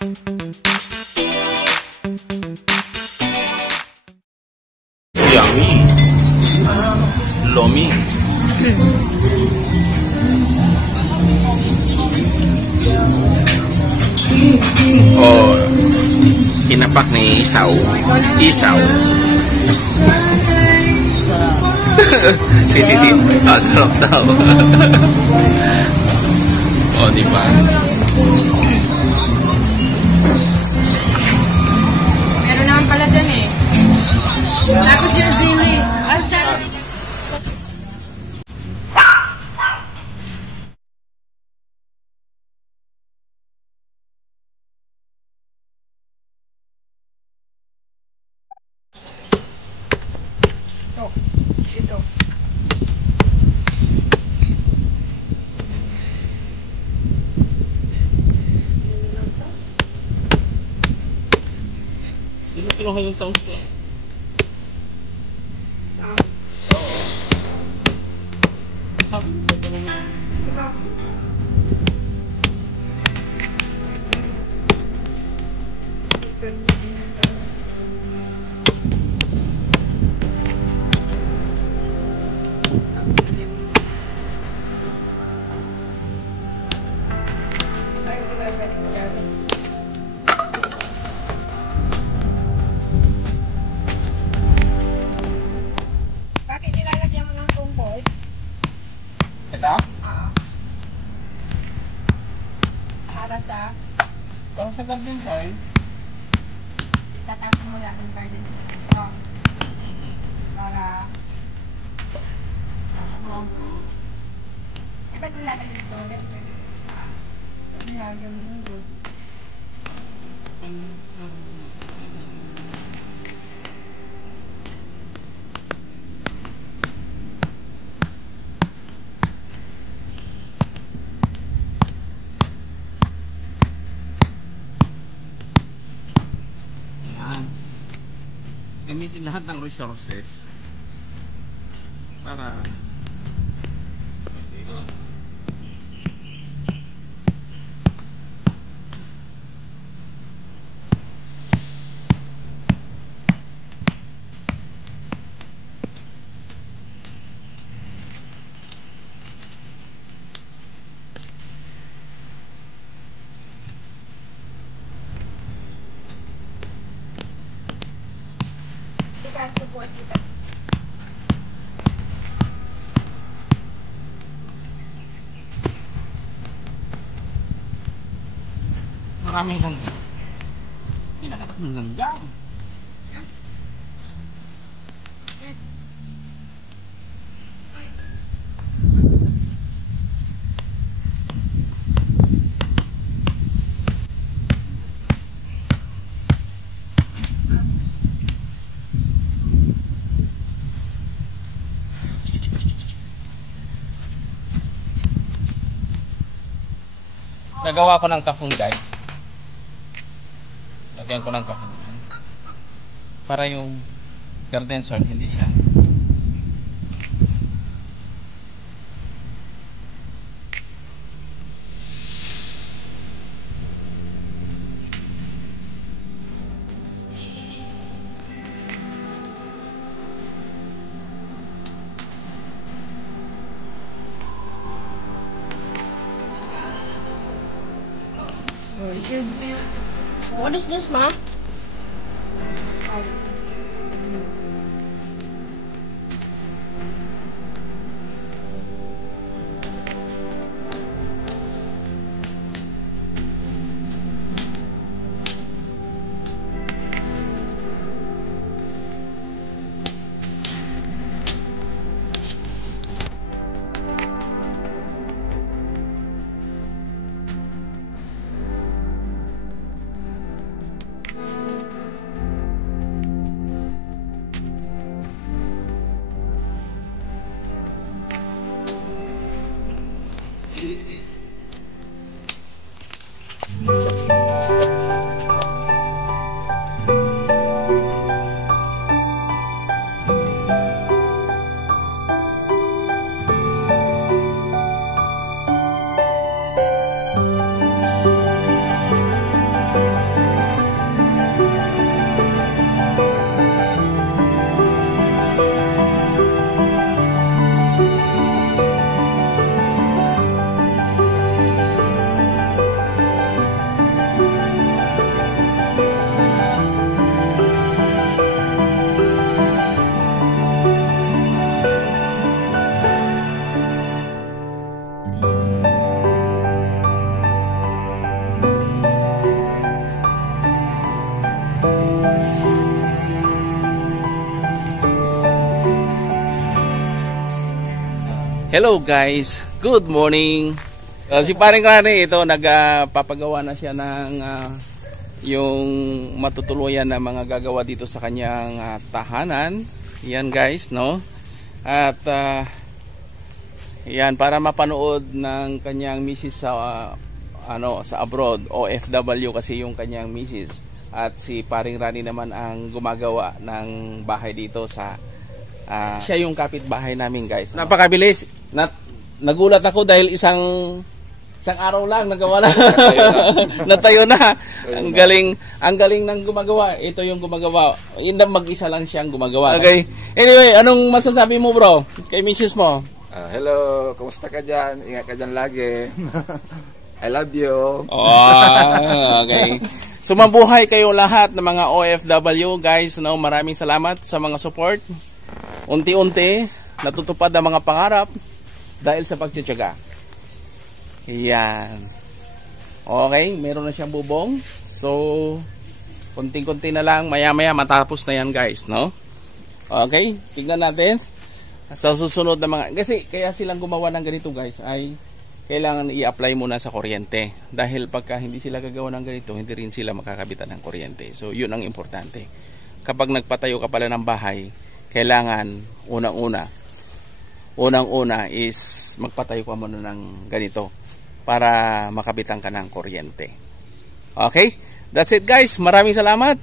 Yummy. Lomi. Oh, pinapak ni Isaw. Isaw. Si. Ah, sarap daw. Oh, di ba? Meron naman pala dyan eh. Tapos yung zili. Ay, sarap. Ito. Ano yung sounds ko? Sabi mo ba naman? Bakit nilalagyan mo ng tungkol? Ito? Para sa Parang sa garden soil. tatapon mo lang yung garden strong. Para ba't nilalagyan ito? Nilalagyan mo ng good. Yan. Gamitin lahat ng resources para Ikan subuan kita. maraming hanggang. Pinakatak ng hanggang. Nagawa ko ng kahon, guys. Lagyan ko ng kahon. Para yung garden soil hindi siya. What is this, Ma? Hello guys, good morning. Si paring Rani ito nagpapagawa na siya ng yung matutuluyan na mga gagawa dito sa kanyang tahanan. Yan guys, no? At yan para mapanood ng kanyang misis sa sa abroad, OFW kasi yung kanyang misis. At si paring Rani naman ang gumagawa ng bahay dito sa siya yung kapitbahay namin guys. Napakabilis. Nagulat ako dahil isang araw lang nagawa na. Natayo na. Ang galing ng gumagawa. Ito yung gumagawa. Mag-isa lang siyang gumagawa. Okay. Anyway, anong masasabi mo bro kay misis mo? Hello, kumusta ka dyan? Ingat ka dyan lagi. I love you. Okay. So mabuhay kayo lahat ng mga OFW guys, no? Maraming salamat sa mga support. Unti-unti natutupad ang mga pangarap dahil sa pagtitiyaga. Yan. Okay, meron na siyang bubong. So konting-konti na lang, maya-maya matapos na yan guys, no? Okay, tignan natin sa susunod na mga, kasi kaya silang gumawa ng ganito guys ay kailangan i-apply muna sa kuryente. Dahil pagka hindi sila gagawa ng ganito, hindi rin sila makakabitan ng kuryente. So yun ang importante. Kapag nagpatayo ka pala ng bahay, kailangan unang-una is magpatayo ka muna ng ganito para makabitan ka ng kuryente. Okay? That's it guys. Maraming salamat.